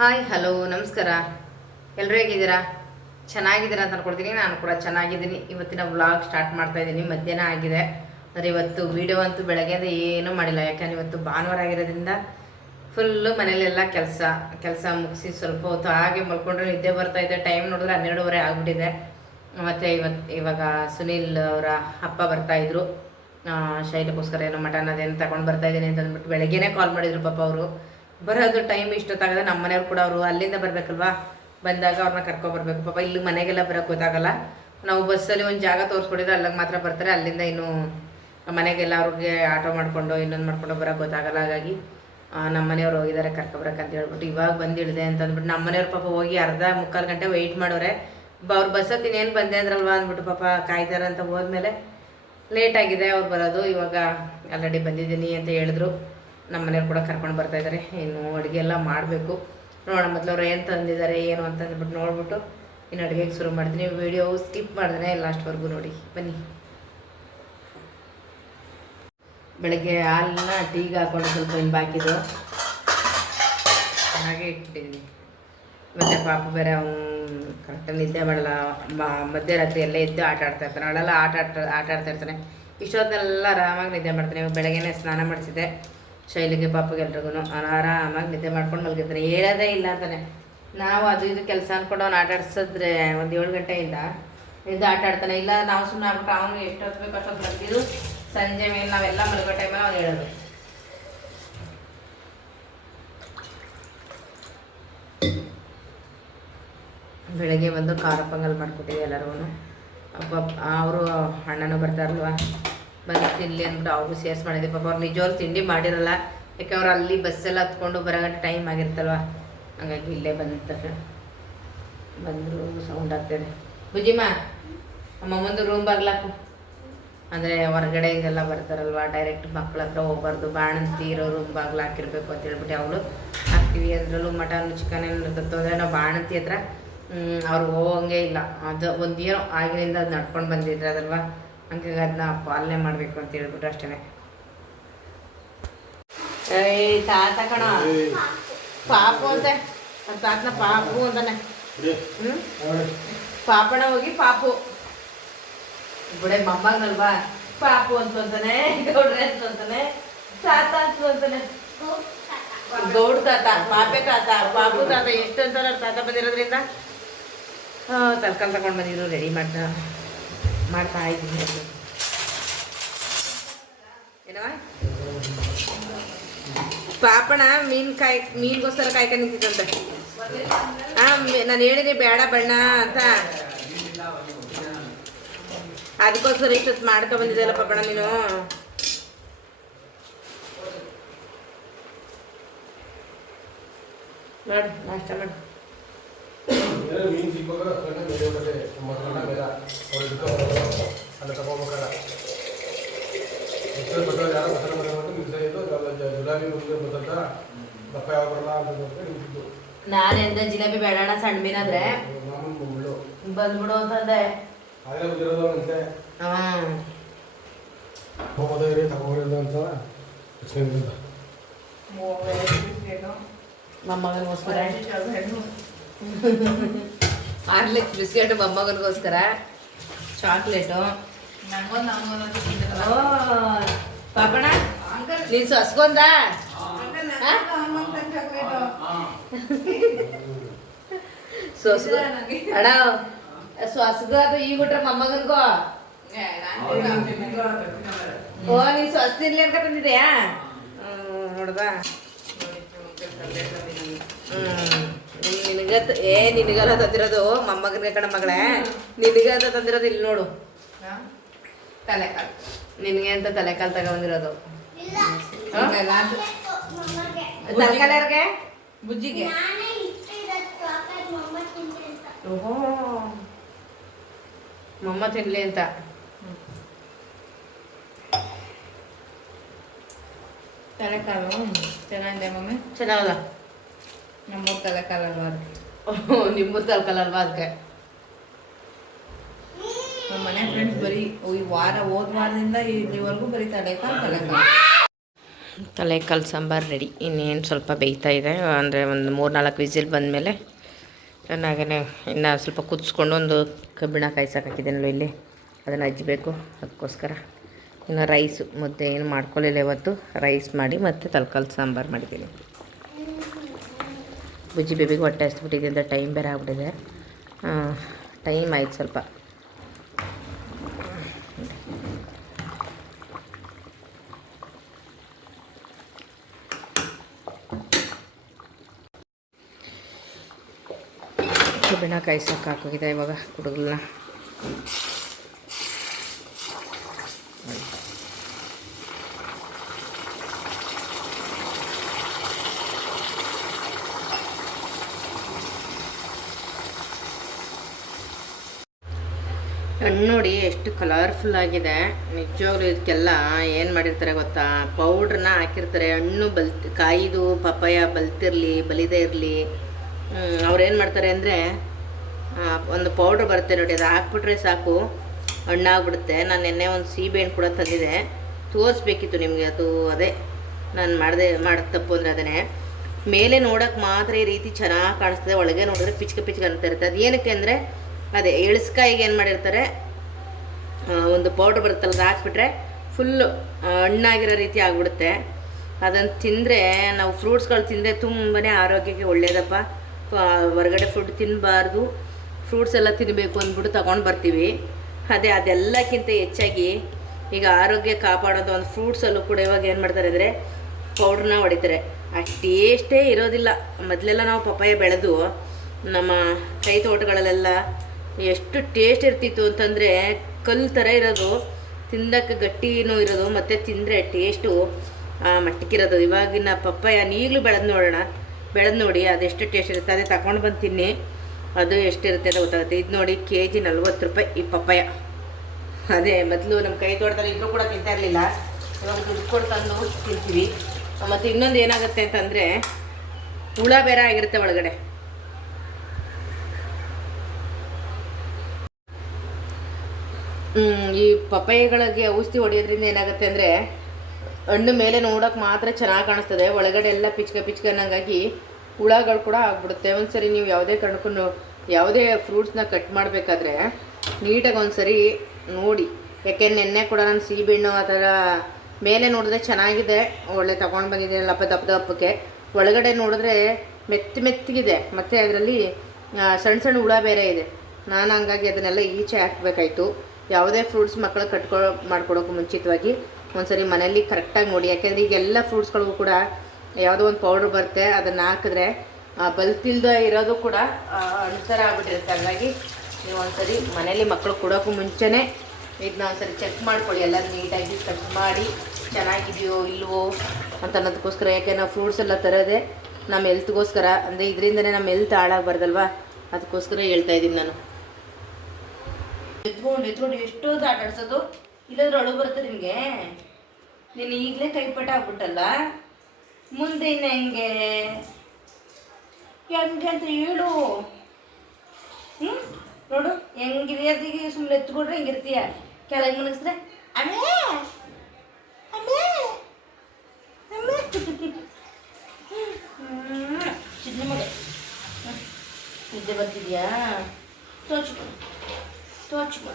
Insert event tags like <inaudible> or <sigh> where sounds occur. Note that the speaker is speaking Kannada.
ಹಾಯ್, ಹಲೋ, ನಮಸ್ಕಾರ. ಎಲ್ಲರೂ ಹೇಗಿದ್ದೀರಾ? ಚೆನ್ನಾಗಿದ್ದೀರಾ ಅಂತ ಅನ್ಕೊಳ್ತೀನಿ. ನಾನು ಕೂಡ ಚೆನ್ನಾಗಿದ್ದೀನಿ. ಇವತ್ತಿನ ವ್ಲಾಗ್ ಸ್ಟಾರ್ಟ್ ಮಾಡ್ತಾ ಇದ್ದೀನಿ. ಮಧ್ಯಾಹ್ನ ಆಗಿದೆ. ಅಂದರೆ ಇವತ್ತು ವಿಡಿಯೋ ಅಂತೂ ಬೆಳಗ್ಗೆಯಿಂದ ಏನೂ ಮಾಡಿಲ್ಲ. ಯಾಕಂದ್ರೆ ಇವತ್ತು ಭಾನುವಾರ ಆಗಿರೋದ್ರಿಂದ ಫುಲ್ಲು ಮನೇಲೆಲ್ಲ ಕೆಲಸ ಕೆಲಸ ಮುಗಿಸಿ ಸ್ವಲ್ಪ ಹೊತ್ತು ಹಾಗೆ ಮಲ್ಕೊಂಡ್ರೆ ನಿದ್ದೆ ಬರ್ತಾ ಇದೆ. ಟೈಮ್ ನೋಡಿದ್ರೆ ಹನ್ನೆರಡೂವರೆ ಆಗಿಬಿಟ್ಟಿದೆ. ಮತ್ತು ಇವತ್ತು ಇವಾಗ ಸುನೀಲ್ ಅವರ ಅಪ್ಪ ಬರ್ತಾಯಿದ್ರು ಶೈಲಕ್ಕೋಸ್ಕರ ಏನೋ ಮಟನ್ ಅದೇನು ತಗೊಂಡು ಬರ್ತಾಯಿದ್ದೀನಿ ಅಂತಂದ್ಬಿಟ್ಟು ಬೆಳಗ್ಗೆನೇ ಕಾಲ್ ಮಾಡಿದ್ರು ಪಾಪ ಅವರು. ಬರೋದು ಟೈಮ್ ಇಷ್ಟೊತ್ತಾಗದೆ ನಮ್ಮ ಮನೆಯವ್ರು ಕೂಡ ಅವರು ಅಲ್ಲಿಂದ ಬರಬೇಕಲ್ವಾ? ಬಂದಾಗ ಅವ್ರನ್ನ ಕರ್ಕೊಬರ್ಬೇಕು ಪಾಪ ಇಲ್ಲಿ ಮನೆಗೆಲ್ಲ ಬರೋಕೆ ಗೊತ್ತಾಗಲ್ಲ. ನಾವು ಬಸ್ಸಲ್ಲಿ ಒಂದು ಜಾಗ ತೋರಿಸ್ಕೊಂಡಿದ್ರೆ ಅಲ್ಲಿಗೆ ಮಾತ್ರ ಬರ್ತಾರೆ. ಅಲ್ಲಿಂದ ಇನ್ನೂ ಮನೆಗೆಲ್ಲ ಅವ್ರಿಗೆ ಆಟೋ ಮಾಡಿಕೊಂಡು ಇನ್ನೊಂದು ಮಾಡ್ಕೊಂಡು ಬರೋಕ್ಕೆ ಗೊತ್ತಾಗಲ್ಲ. ಹಾಗಾಗಿ ನಮ್ಮ ಮನೆಯವ್ರು ಹೋಗಿದ್ದಾರೆ ಅಂತ ಹೇಳ್ಬಿಟ್ಟು ಇವಾಗ ಬಂದಿಳಿದೆ ಅಂತ ಅಂದ್ಬಿಟ್ಟು ನಮ್ಮ ಮನೆಯವ್ರು ಪಾಪ ಹೋಗಿ ಅರ್ಧ ಮುಕ್ಕಾಲು ಗಂಟೆ ವೆಯ್ಟ್ ಮಾಡೋರೆ. ಅವ್ರು ಬಸ್ಸಲ್ಲಿ ಇನ್ನೇನು ಬಂದೆ ಅಂದ್ರಲ್ವಾ ಅಂದ್ಬಿಟ್ಟು ಪಾಪ ಕಾಯ್ತಾರೆ ಅಂತ ಹೋದ್ಮೇಲೆ ಲೇಟ್ ಆಗಿದೆ. ಅವ್ರು ಬರೋದು. ಇವಾಗ ಆಲ್ರೆಡಿ ಬಂದಿದ್ದೀನಿ ಅಂತ ಹೇಳಿದ್ರು. ನಮ್ಮ ಮನೆಯವ್ರು ಕೂಡ ಕರ್ಕೊಂಡು ಬರ್ತಾ ಇದ್ದಾರೆ ಇನ್ನು ಅಡುಗೆ ಎಲ್ಲ ಮಾಡಬೇಕು. ನೋಡೋಣ ಮೊದಲು ಅವ್ರು ಏನು ತಂದಿದ್ದಾರೆ ಏನು ಅಂತ ಅಂದ್ಬಿಟ್ಟು ನೋಡ್ಬಿಟ್ಟು ಇನ್ನು ಅಡುಗೆಗೆ ಶುರು ಮಾಡ್ತೀನಿ. ವಿಡಿಯೋ ಸ್ಕಿಪ್ ಮಾಡಿದ್ರೆ ಲಾಸ್ಟ್ವರೆಗೂ ನೋಡಿ. ಬನ್ನಿ. ಬೆಳಗ್ಗೆ ಹಾಲನ್ನ ಟೀಗೆ ಹಾಕೊಂಡು ಸ್ವಲ್ಪ ಇನ್ನು ಬಾಕಿದು ಹಾಗೆ ಇಟ್ಬಿಟ್ಟಿದ್ದೀನಿ ಮತ್ತು ಪಾಪ ಬೇರೆ ಅವನು ಕರೆಕ್ಟಾಗಿ ನಿದ್ದೆ ಮಾಡಲ್ಲ. ಮಧ್ಯರಾತ್ರಿ ಎಲ್ಲ ಎದ್ದು ಆಟ ಆಡ್ತಾ ಇರ್ತಾನೆ. ಅವಳೆಲ್ಲ ಆಟ ಆಟ ಆಟ ಆಡ್ತಾ ಇರ್ತಾನೆ. ಇಷ್ಟೊತ್ತೆಲ್ಲ ಆರಾಮಾಗಿ ನಿದ್ದೆ ಮಾಡ್ತಾನೆ. ಬೆಳಗ್ಗೆನೇ ಸ್ನಾನ ಮಾಡಿಸಿದೆ ಶೈಲಿಗೆ ಪಾಪಗೆ ಎಲ್ರಿಗೂ ಆರಾಮಾಗಿ ನಿದ್ದೆ ಮಾಡ್ಕೊಂಡು ಮಲಗಿದ್ರೆ ಹೇಳೋದೇ ಇಲ್ಲ ಅಂತಾನೆ. ನಾವು ಅದು ಇದು ಕೆಲಸ ಅಂದ್ಕೊಂಡು ಅವ್ನು ಆಟಾಡ್ಸಿದ್ರೆ ಒಂದು ಏಳು ಗಂಟೆಯಿಂದ ನಿದ್ದೆ ಆಟ ಆಡ್ತಾನೆ. ಇಲ್ಲ ನಾವು ಸುಮ್ಮನೆ ಆಗ್ಬಿಟ್ಟು ಅವನು ಎಷ್ಟೊತ್ತು ಬೇಕು ಅಷ್ಟೊತ್ತು ಮಲಗಿದ್ರು ಸಂಜೆ ಮೇಲೆ ನಾವೆಲ್ಲ ಮಲಗೋ ಟೈಮಲ್ಲಿ ಅವ್ನು ಹೇಳೋದು. ಬೆಳಗ್ಗೆ ಬಂದು ಖಾರ ಪೊಂಗಲ್ ಮಾಡಿಕೊಟ್ಟಿದ್ದೆ ಎಲ್ಲರೂ ಅಪ್ಪ, ಅವರು ಅಣ್ಣನೂ ಬರ್ತಾರಲ್ವ? ಬನ್ನಿ ತಿನ್ನಲಿ ಅಂದ್ಬಿಟ್ಟು ಅವ್ರಿಗೂ ಸೇರ್ಸ್ ಮಾಡಿದ್ದೆ ಪಾಪ ಅವ್ರು ನಿಜವ್ರು ತಿಂಡಿ ಮಾಡಿರಲ್ಲ. ಯಾಕೆ ಅವ್ರು ಅಲ್ಲಿ ಬಸ್ಸೆಲ್ಲ ಹತ್ಕೊಂಡು ಬರೋಗಂಟ ಟೈಮ್ ಆಗಿರ್ತಲ್ವ ಹಂಗಾಗಿ ಇಲ್ಲೇ ಬಂದ ತಕ್ಷಣ ಬಂದರು ಸೌಂಡ್ ಆಗ್ತಿದೆ. ಬುಜ್ಜಿಮ್ಮ ಅಮ್ಮಮ್ಮಂದು ರೂಮ್ ಬಾಗ್ಲಾಕು ಅಂದರೆ ಹೊರಗಡೆಯಿಂದೆಲ್ಲ ಬರ್ತಾರಲ್ವ? ಡೈರೆಕ್ಟ್ ಮಕ್ಳ ಹತ್ರ ಹೋಗ್ಬಾರ್ದು. ಬಾಣಂತಿ ಇರೋ ರೂಮ್ ಬಾಗ್ಲು ಹಾಕಿರ್ಬೇಕು ಅಂತ ಹೇಳ್ಬಿಟ್ಟು ಅವಳು ಹಾಕ್ತೀವಿ. ಅದರಲ್ಲೂ ಮಟನ್ ಚಿಕನ್ ಏನು ಅಂದರೆ ನಾವು ಬಾಣಂತಿ ಹತ್ರ ಅವ್ರು ಹೋಗಂಗೆ ಇಲ್ಲ. ಅದು ಒಂದು ಏನೋ ಆಗಿನಿಂದ ಅದು ನಡ್ಕೊಂಡು ಬಂದಿದ್ರೆ ಅದಲ್ವ ಹಂಗಾಗಿ ಅದನ್ನ ಪಾಲನೆ ಮಾಡಬೇಕು ಅಂತ ಹೇಳ್ಬಿಟ್ಟು ಅಷ್ಟೇ ಏಯ್ ತಾತ ಕಣ. ಪಾಪು ಅಂತೆ. ತಾತನ ಪಾಪು ಅಂತಾನೆ. ಹ್ಞೂ ಪಾಪಣ ಹೋಗಿ ಪಾಪು. ಬಿಡೆ ಮೊಮ್ಮಗನಲ್ವಾ ಪಾಪು ಅಂತ ಅಂತಾನೆ ಗೌಡ್ರೆ ಅಂತ ಅಂತಾನೆ ತಾತ ಅಂತ ಅಂತಾನೆ. ಗೌಡ್ ತಾತ ಪಾಪೆ ತಾತ ಪಾಪು ತಾತ ಎಷ್ಟು ಅಂತಾರ ತಾತ ಬಂದಿರೋದ್ರಿಂದ? ತರ್ಕಲ್ ತಗೊಂಡು ಬಂದಿದ್ರು ರೆಡಿ ಮಾಡ್ತಾ. ಮಾಡ್ತಾ ಇದ್ದೀನಿ ಏನವ? ಪಾಪಣ ಮೀನ್ ಕಾಯ್, ಮೀನ್ಗೋಸ್ಕರ ಕಾಯ್ಕೊಂಡು ನಿಂತಿದ್ದಂತೆ. ಹಾ ನಾನು ಹೇಳಿದೆ ಬೇಡ ಬಣ್ಣ ಅಂತ. ಅದಕ್ಕೋಸ್ಕರ ಇಷ್ಟೊತ್ತು ಮಾಡ್ಕೊ ಬಂದಿದ್ದೆಲ್ಲ ಪಾಪಣ ನೀನು. ಮಾಡು, ನಾಷ್ಟ ಮಾಡು ಮೀನು ಸಿಕ್ಕೋದು ಅದ್ರನ್ನ ಬೇರೆ ಬಟ್ಟೆ ಮಕ್ಕಳನ್ನ ಬೇಡ ಅವ್ರು ಇಟ್ಕೊಂಡು ಅಲ್ಲ ತಗೋಬೇಕಲ್ಲ ಎಷ್ಟೋ ಬಟ್ಟೆ ಯಾರೋ ಬಟ್ಟೆ ಮನೆ ಮಾಡಿ ಮಿಕ್ಸ್ ಇದು ಜುಲಾಬಿ ಮುಂದೆ ಬರ್ತಂತ ದಪ್ಪ ಯಾವ ಬರಲ್ಲ ಅಂತ ನೋಡ್ಕೊಂಡು ನಿಂತಿದ್ದು ನಾನೆಂದ ಜಿಲೇಬಿ ಬೇಡಣ ಸಣ್ಣ ಮೀನಾದ್ರೆ ಬಂದ್ಬಿಡು ಅಂತಂದೆ ಮೊಮ್ಮಗನಿಗೋಸ್ಕರ. <laughs> ಆರ್ಲಿಕ್ ಬಿಸ್ಕೆಟ್ ಮೊಮ್ಮಗನಿಗೋಸ್ಕರ. ಚಾಕ್ಲೇಟು. ನೀನು ಸಸ್ಕೊಂದ <laughs> ಸೊಸ್ಗು ಅಣ್ಣ ಸೊಸ್ಗು ಅದು ಈಗ ಬಿಟ್ರೆ ಮೊಮ್ಮಗನ್ಗೋ? ಓ ನೀನು ಸೊಸ್ ತಿನ್ಲಿ ಅಂತ ಬಂದಿದ್ಯಾ? ನೋಡ್ದ? ನಿನಗ ಏ ನಿನಗಲ್ಲ ತಂದಿರೋದು ಮೊಮ್ಮಗನಿಗೆ ಕಣ ಮಗಳೇ. ನಿನಗೆ ಅಂತ ತಂದಿರೋದು ಇಲ್ಲಿ ನೋಡು. ತಲೆಕಾಲ್. ನಿನಗೆ ಅಂತ ತಲೆಕಾಲ್ ತಗೊಂಡಿರೋದು. ತಲೆಕಾಲ ಬುಜ್ಜಿಗೆ ಓಹೋ. ಮೊಮ್ಮ ತಿನ್ಲಿ ಅಂತ. ತಲೆಕಾಲು ಚೆನ್ನಾಗಿದೆ ಮಮ್ಮಿ? ಚೆನ್ನಾಗಲ್ಲ. ನಮ್ಮೂರ ತಲೆಕಾಲ ಅಲ್ವಾ ಅದು ಓಹೋ ನಿಮ್ಮೂರು ತಲೆಕಾಲಲ್ವಾ ಅದಕ್ಕೆ? ನಮ್ಮ ಮನೆ ಫ್ರೆಂಡ್ಸ್ ಬರೀ ಈ ವಾರ ಹೋದ ವಾರದಿಂದ ಇಲ್ಲಿವರೆಗೂ ಬರೀ ತಲೆಕಾಲು ತಲೆಕಾಲು. ತಲೆಕಾಲು ಸಾಂಬಾರು ರೆಡಿ ಇನ್ನೇನು ಸ್ವಲ್ಪ ಬೇಯ್ತಾ ಇದೆ. ಅಂದರೆ ಒಂದು ಮೂರು ನಾಲ್ಕು ವಿಸಿಲ್ ಬಂದಮೇಲೆ ಚೆನ್ನಾಗೇ ಇನ್ನು ಸ್ವಲ್ಪ ಕುದಿಸ್ಕೊಂಡು ಒಂದು ಕಬ್ಬಿಣ ಕಾಯ್ಸಕ್ಕಾಕಿದ್ದೀನಲ್ಲ ಇಲ್ಲಿ. ಅದನ್ನು ಹಜ್ಬೇಕು ಅದಕ್ಕೋಸ್ಕರ ಇನ್ನು ರೈಸು ಮುದ್ದೆ ಏನು ಮಾಡ್ಕೊಳ್ಳಿಲ್ಲ ಇವತ್ತು. ರೈಸ್ ಮಾಡಿ ಮತ್ತು ತಲೆಕಾಲು ಸಾಂಬಾರು ಮಾಡಿದ್ದೀನಿ. ಬುಜ್ಜಿ ಬೇಬಿಗೆ ಹೊಟ್ಟೆ ಹಸ್ಬಿಟ್ಟಿದೆ ಅಂತ ಟೈಮ್ ಬೇರೆ ಆಗ್ಬಿಟ್ಟಿದೆ. ಟೈಮ್ ಆಯ್ತು ಸ್ವಲ್ಪ. ಕಬ್ಬಿಣ ಕಾಯ್ಸೋಕೆ ಹಾಕೋಗಿದೆ ಇವಾಗ ಕುಡುಗಲನ್ನ ಹಣ್ಣು ನೋಡಿ ಎಷ್ಟು ಕಲರ್ಫುಲ್ ಆಗಿದೆ. ನಿಜವಾಗ್ಲೂ ಇದಕ್ಕೆಲ್ಲ ಏನು ಮಾಡಿರ್ತಾರೆ ಗೊತ್ತಾ? ಪೌಡ್ರನ್ನ ಹಾಕಿರ್ತಾರೆ. ಹಣ್ಣು ಬಲ್ ಕಾಯಿದು, ಪಪ್ಪಾಯ ಬಲ್ತಿರಲಿ, ಬಲಿದೇ ಇರಲಿ. ಅವ್ರು ಏನು ಮಾಡ್ತಾರೆ ಅಂದರೆ ಒಂದು ಪೌಡ್ರ್ ಬರುತ್ತೆ ನೋಡಿ, ಅದು ಹಾಕ್ಬಿಟ್ರೆ ಸಾಕು, ಹಣ್ಣಾಗ್ಬಿಡುತ್ತೆ. ನಾನು ನಿನ್ನೆ ಒಂದು ಸೀಬೆಹಣ್ಣು ಕೂಡ ತಂದಿದೆ. ತೋರಿಸ್ಬೇಕಿತ್ತು ನಿಮಗೆ, ಅದು ಅದೇ. ನಾನು ಮಾಡಿದೆ ಮಾಡೋದು ತಪ್ಪು ಅಂದರೆ ಅದನ್ನೇ. ಮೇಲೆ ನೋಡೋಕೆ ಮಾತ್ರ ಈ ರೀತಿ ಚೆನ್ನಾಗಿ ಕಾಣಿಸ್ತದೆ. ಒಳಗೆ ನೋಡಿದ್ರೆ ಪಿಚ್ಕ ಪಿಚ್ಕ ಅಂತ ಇರುತ್ತೆ. ಅದು ಏನಕ್ಕೆ ಅಂದರೆ, ಅದೇ ಎಳ್ಸ್ಕಾಯಿಗೆ ಏನು ಮಾಡಿರ್ತಾರೆ ಒಂದು ಪೌಡ್ರ್ ಬರುತ್ತಲ್ಲ, ಅದು ಹಾಕ್ಬಿಟ್ರೆ ಫುಲ್ಲು ಹಣ್ಣಾಗಿರೋ ರೀತಿ ಆಗಿಬಿಡುತ್ತೆ. ಅದನ್ನು ತಿಂದರೆ, ನಾವು ಫ್ರೂಟ್ಸ್ಗಳು ತಿಂದರೆ ತುಂಬಾ ಆರೋಗ್ಯಕ್ಕೆ ಒಳ್ಳೆಯದಪ್ಪ ಹೊರಗಡೆ ಫುಡ್ ತಿನ್ನಬಾರ್ದು ಫ್ರೂಟ್ಸ್ ಎಲ್ಲ ತಿನ್ನಬೇಕು ಅಂದ್ಬಿಟ್ಟು ತಗೊಂಡು ಬರ್ತೀವಿ. ಅದೇ ಅದೆಲ್ಲಕ್ಕಿಂತ ಹೆಚ್ಚಾಗಿ ಈಗ ಆರೋಗ್ಯ ಕಾಪಾಡೋದು ಒಂದು ಫ್ರೂಟ್ಸಲ್ಲೂ ಕೂಡ ಇವಾಗ ಏನು ಮಾಡ್ತಾರೆ ಅಂದರೆ ಪೌಡ್ರನ್ನ ಹೊಡಿತಾರೆ. ಆ ಟೇಸ್ಟೇ ಇರೋದಿಲ್ಲ. ಮೊದಲೆಲ್ಲ ನಾವು ಪಪ್ಪಾಯ ಬೆಳೆದು ನಮ್ಮ ಕೈ ತೋಟಗಳಲ್ಲೆಲ್ಲ ಎಷ್ಟು ಟೇಸ್ಟ್ ಇರ್ತಿತ್ತು ಅಂತಂದರೆ ಕಲ್ಲು ಥರ ಇರೋದು, ತಿಂದಕ್ಕೆ ಗಟ್ಟಿನೂ ಇರೋದು, ಮತ್ತು ತಿಂದರೆ ಟೇಸ್ಟು ಮಟ್ಟಕ್ಕಿರೋದು ಇವಾಗಿನ ಪಪ್ಪಾಯ ಈಗಲೂ ಬೆಳೆದು ನೋಡೋಣ. ಬೆಳೆದು ನೋಡಿ ಅದೆಷ್ಟು ಟೇಸ್ಟ್ ಇರುತ್ತೆ. ಅದೇ ತಗೊಂಡು ಬಂದು ತಿನ್ನಿ. ಅದು ಎಷ್ಟಿರುತ್ತೆ ಅಂತ ಗೊತ್ತಾಗುತ್ತೆ. ಇದು ನೋಡಿ ಕೆ ಜಿ ನಲ್ವತ್ತು ರೂಪಾಯಿ ಈ ಪಪ್ಪಾಯ. ಅದೇ ಮೊದಲು ನಮ್ಮ ಕೈ ತೋಟದಲ್ಲಿ ಇದ್ರೂ ಕೂಡ ತಿಂತಾ ಇರಲಿಲ್ಲ. ಇವಾಗ ದುಡ್ಡು ಕೊಟ್ಟು ತಂದು ತಿಂತೀವಿ. ಮತ್ತು ಇನ್ನೊಂದು ಏನಾಗುತ್ತೆ ಅಂತಂದರೆ ಹುಳ ಬೇರೆ ಆಗಿರುತ್ತೆ ಒಳಗಡೆ. ಈ ಪಪ್ಪಾಯಗಳಿಗೆ ಔಷಧಿ ಹೊಡೆಯೋದ್ರಿಂದ ಏನಾಗುತ್ತೆ ಅಂದರೆ ಹಣ್ಣು ಮೇಲೆ ನೋಡೋಕೆ ಮಾತ್ರ ಚೆನ್ನಾಗಿ ಕಾಣಿಸ್ತದೆ. ಒಳಗಡೆ ಎಲ್ಲ ಪಿಚ್ಕ ಪಿಚ್ಕ ಅನ್ನಂಗಾಗಿ ಹುಳಗಳು ಕೂಡ ಆಗ್ಬಿಡುತ್ತೆ. ಒಂದ್ಸರಿ ನೀವು ಯಾವುದೇ ಕಾರಣಕ್ಕೂ ಯಾವುದೇ ಫ್ರೂಟ್ಸ್ನ ಕಟ್ ಮಾಡಬೇಕಾದ್ರೆ ನೀಟಾಗಿ ಒಂದ್ಸರಿ ನೋಡಿ. ಯಾಕೆ ನೆನ್ನೆ ಕೂಡ ನಾನು ಸೀಬೆಹಣ್ಣು ಆ ಥರ ಮೇಲೆ ನೋಡಿದ್ರೆ ಚೆನ್ನಾಗಿದೆ, ಒಳ್ಳೆ ತಗೊಂಡು ಬಂದಿದ್ದೀನಲ್ಲಪ್ಪ ದಪ್ಪ ದಪ್ಪಕ್ಕೆ. ಒಳಗಡೆ ನೋಡಿದ್ರೆ ಮೆತ್ತಿ ಮೆತ್ತಗಿದೆ. ಮತ್ತು ಅದರಲ್ಲಿ ಸಣ್ಣ ಸಣ್ಣ ಹುಳ ಬೇರೆ ಇದೆ. ನಾನು ಹಂಗಾಗಿ ಅದನ್ನೆಲ್ಲ ಈಚೆ ಹಾಕಬೇಕಾಯ್ತು. ಯಾವುದೇ ಫ್ರೂಟ್ಸ್ ಮಕ್ಕಳು ಕಟ್ಕೊ ಮಾಡ್ಕೊಡೋಕ್ಕೆ ಮುಂಚಿತವಾಗಿ ಒಂದ್ಸರಿ ಮನೇಲಿ ಕರೆಕ್ಟಾಗಿ ನೋಡಿ. ಯಾಕೆಂದರೆ ಈಗೆಲ್ಲ ಫ್ರೂಟ್ಸ್ಗಳಿಗೂ ಕೂಡ ಯಾವುದೋ ಒಂದು ಪೌಡ್ರ್ ಬರುತ್ತೆ, ಅದನ್ನು ಹಾಕಿದ್ರೆ ಬಲ್ತಿಲ್ದ ಇರೋದು ಕೂಡ ಅನುಸಾರ ಆಗ್ಬಿಟ್ಟಿರುತ್ತೆ. ಹಾಗಾಗಿ ನೀವು ಒಂದ್ಸರಿ ಮನೇಲಿ ಮಕ್ಕಳು ಕೊಡೋಕ್ಕೂ ಮುಂಚೆನೇ ಇದನ್ನ ಒಂದ್ಸರಿ ಚೆಕ್ ಮಾಡ್ಕೊಳ್ಳಿ. ಎಲ್ಲ ನೀಟಾಗಿ ಕಟ್ ಮಾಡಿ, ಚೆನ್ನಾಗಿದೆಯೋ ಇಲ್ವೋ ಅಂತ ಅನ್ನೋದಕ್ಕೋಸ್ಕರ. ಯಾಕೆ ನಾವು ಫ್ರೂಟ್ಸ್ ಎಲ್ಲ ತರೋದೆ ನಮ್ಮ ಹೆಲ್ತ್ಗೋಸ್ಕರ ಅಂದರೆ ಇದರಿಂದನೇ ನಮ್ಮ ಹೆಲ್ತ್ ಹಾಳಾಗಬಾರ್ದಲ್ವಾ? ಅದಕ್ಕೋಸ್ಕರ ಹೇಳ್ತಾ ಇದ್ದೀನಿ ನಾನು. ಎದ್ಕೊಂಡು ಎತ್ಕೊಂಡು ಎಷ್ಟೊಂದು ಆಟ ಆಡ್ಸೋದು ಇಲ್ಲಾಂದ್ರೆ ಅಳು ಬರುತ್ತೆ ನಿಮಗೆ. ನೀನು ಈಗಲೇ ಕೈಪಟ್ಟ ಆಗ್ಬಿಟ್ಟಲ್ಲ ಮುಂದೆ ಇನ್ನು ಹೆಂಗೆ ಹೆಂಗೆ ಅಂತ ಹೇಳು ಹ್ಞೂ ನೋಡು ಹೆಂಗಿರಿಯೋದಿಗೆ ಸುಮ್ಮನೆ ಎತ್ಕೊಂಡ್ರೆ ಹೆಂಗಿರ್ತೀಯ ಕೆಳಗೆ ಮನಗಿಸ್ರೆ ಅಮ್ಮೇ ಅಮ್ಮೇ ಅಮ್ಮೇ ಹ್ಮ್. ಚಿದ್ನಿ ಮಗ ಹ್ಮ್. ನಿದ್ದೆ ಬರ್ತಿದ್ಯಾ ತೋಚ್ಕೊ ತೋಚ್ಕೊ